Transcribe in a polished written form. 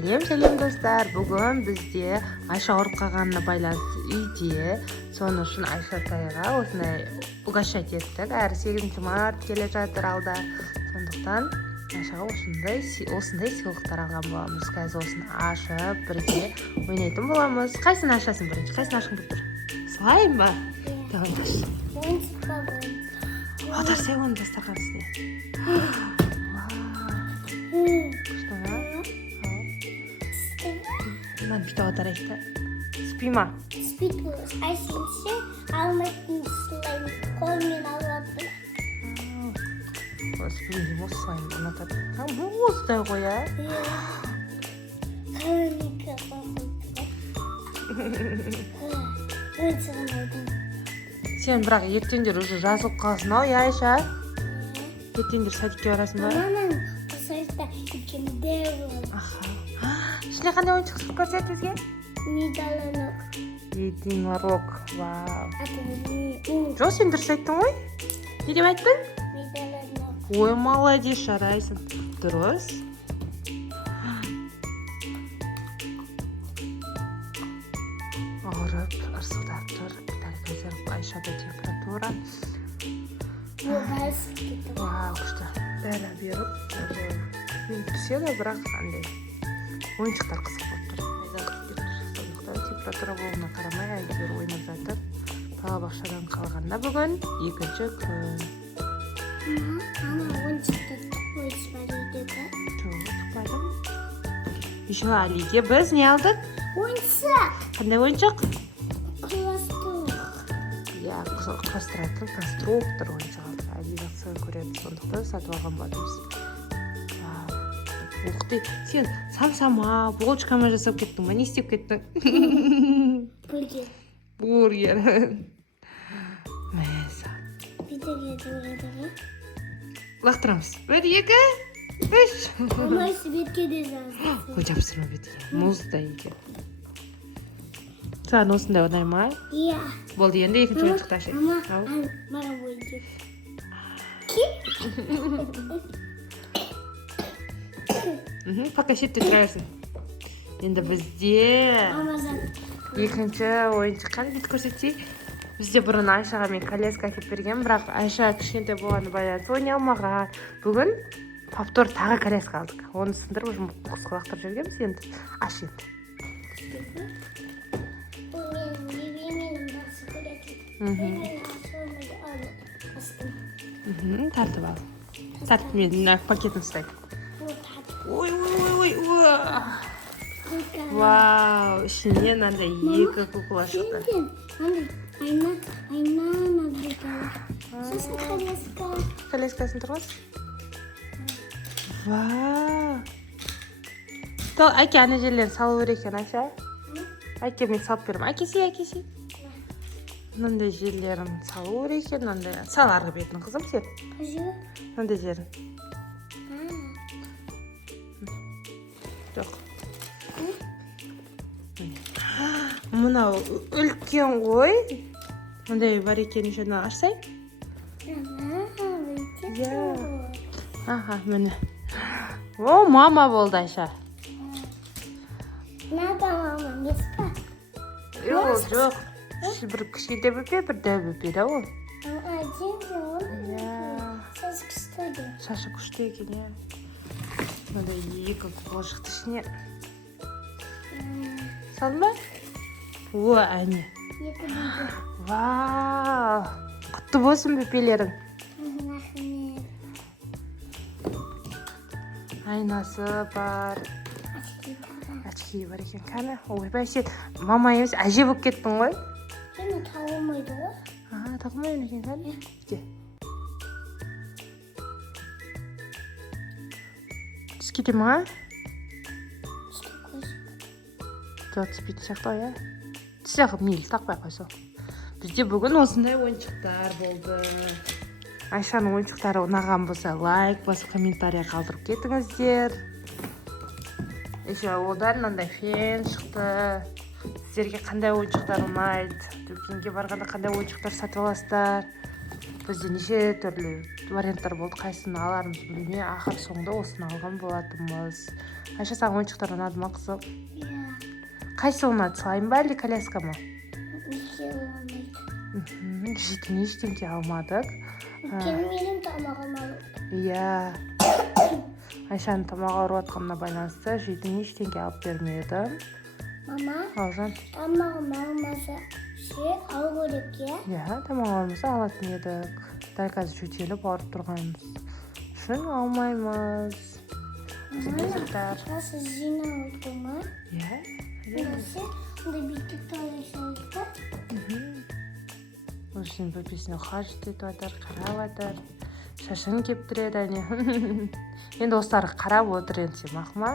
Сәлем достар. Бүгін бізде Айша ауырып қалғанына байланысты үйде. Соны үшін Айша атайға осындай угощать еттік. Әрі 8 март келе жатыр алда. Сондықтан Айшаға осындай сыйлықтар алған боламыз. Қазір осыны ашып, бірге ойнайтын боламыз. Қайсыны ашасың бірінші? Қайсыны ашқың келіп тұр? Слайм ба? Давай аш. Аударсай оны дастархан үстіне. Мен бүйтіп аударайық та. Спи ма? Спит болыз. Әсенше алмайтын слайм қолмен алады. Спи осы слайм ұнатады. Осындай ғой, а? Қаланікі қоқылды. Сен бірақ ертеңдер уже жазылып қалсың ау, Айша? Ертеңдер садикке барасың ба? Маманың сайта икемде болды. Ішіне қандай ойыншық шығып көрсет бізге? Медаланок. Единорог. Вау. Атымен Жоқ, сен дұрыс айттың ғой? Не деп айттың? медаланок. Ой, молодец, жарайсың. Дұрыс. Ауырып, ырсылдап тұр. Дәл қазір Айшада температура. Обаз кетті. Вау, күшті. Бәрі беріп, мен түседі, бірақ қандай ойыншықтар қызық болып тұр. Сондықтан температура болуына қарамай әйелдер ойнап жатыр. Балабақшадан қалғанда бүгін екінші күн. Ана ойыншықты тұқпойыз бар үйдегі. Жоқ, тұқпадым. Еще Алиге біз не алдық? Ойыншық! Қандай ойыншық? Кластық. Я құрастыратын конструктор ойыншық алдық. Али жақсы көреді, сондықтан сатып алған болатынбыз. Уқты, сен самсама, булочкама жасап кеттің ба? Не істеп кеттің? Бургер. Бургер. Мәзі. Битерге дұрады. Лақтырамыз. 1, 2, 3. Мамай светке де жазды. Ой, жапсырма бетіге. Мұздай екен. Саған осындай оңай ма? Иә. Болды, енді екінші ойыншықты ашы. Маған ойыншық. Пока шетте тұрарсың. Енді бізде Амазон. екінші ойыншыққан бет көрсетейік. Бізде бұрын Айшаға мен коляска әкеп берген, бірақ Айша кішкентай болғаны байланысты ойнай алмаған. Бүгін повтор тағы коляска алдық. Оны сындырып уже құсқа лақтырып жүргенбіз. Енді аш енді. Тартып ал. Тартып мен пакетін ұстай. Ой. Вау, ішінен мынандай 2 кукла шықты. Айна набрекала. Сосын коляска. Коляскасын тұрғыз? Вау. Тол, әке ана жерлерін салу керек екен, Айша. Әке мен салып берем. Әкесі. Мынандай жерлерін салу керек екен, мынандай. Сал арғы бетін қызым сен. Мынандай жерін. Жоқ. Мынау үлкен ғой. Мындай бар екен, жөні ашсай. Аха, міне. О, мама болды Айша. Надо мама, меска. Жоқ. Бір кішкентай бөпе, бір дәу бөпе да ол. Сасы күшті. Шашы күшті екен, иә. Мындай 2 кукла шықты ішіне. Салды ма? О, әне. Вау. Құтты болсын бөпелерің. Айнасы бар. Очки бар екен. Кәні. Ойбай, сен мама емес, әже болып кеттің ғой. Сені тағылмайды ғой? Тағылмайды екен, кәні. Де. Түскеде ма? Жоқ, түспейді шақты, иә? Түсіғып мейлі тақпай қойсың. Бізде бүгін осындай ойыншықтар болды. Айшаның ойыншықтары ұнаған болса, лайк басып, комментария қалдырып кетіңіздер. Еще одан мынандай фен шықты. Сіздерге қандай ойыншықтар ұнайды? Дүкенге барғанда қандай ойыншықтар сатып аласыздар? бізде неше түрлі варианттар болды, қайсысын аларымызды білмей ақыр соңында осыны алған болатынбыз. Айша, саған ойыншықтар ұнады ма қызым? Иә. Қайсы ұнады, слайм ба әлде коляска ма? Екеуі ұнайды. Жейтін ештеңке алмадық. Өйткені менің тамағым ауырды. Иә. Айшаның тамағы ауырып жатқанына байланысты жейтін ештеңке алып бермеді. Мама, Алжан. тамағым ауырмаса алу керек, иә? Иә, тамақ ауырмаса алатын едік. Дәл қазір жөтеліп ауырып тұрғанымыз үшін алмаймыз. Қыздар. Осы жинау oldu mu? Иә. Burası. Burada bittik çalışıyordu. Осының бөпесіне қажет етіп жатыр, қарап жатыр. Шашын кептіреді әне. Енді осыларға қарап отыр енді сен, мақма?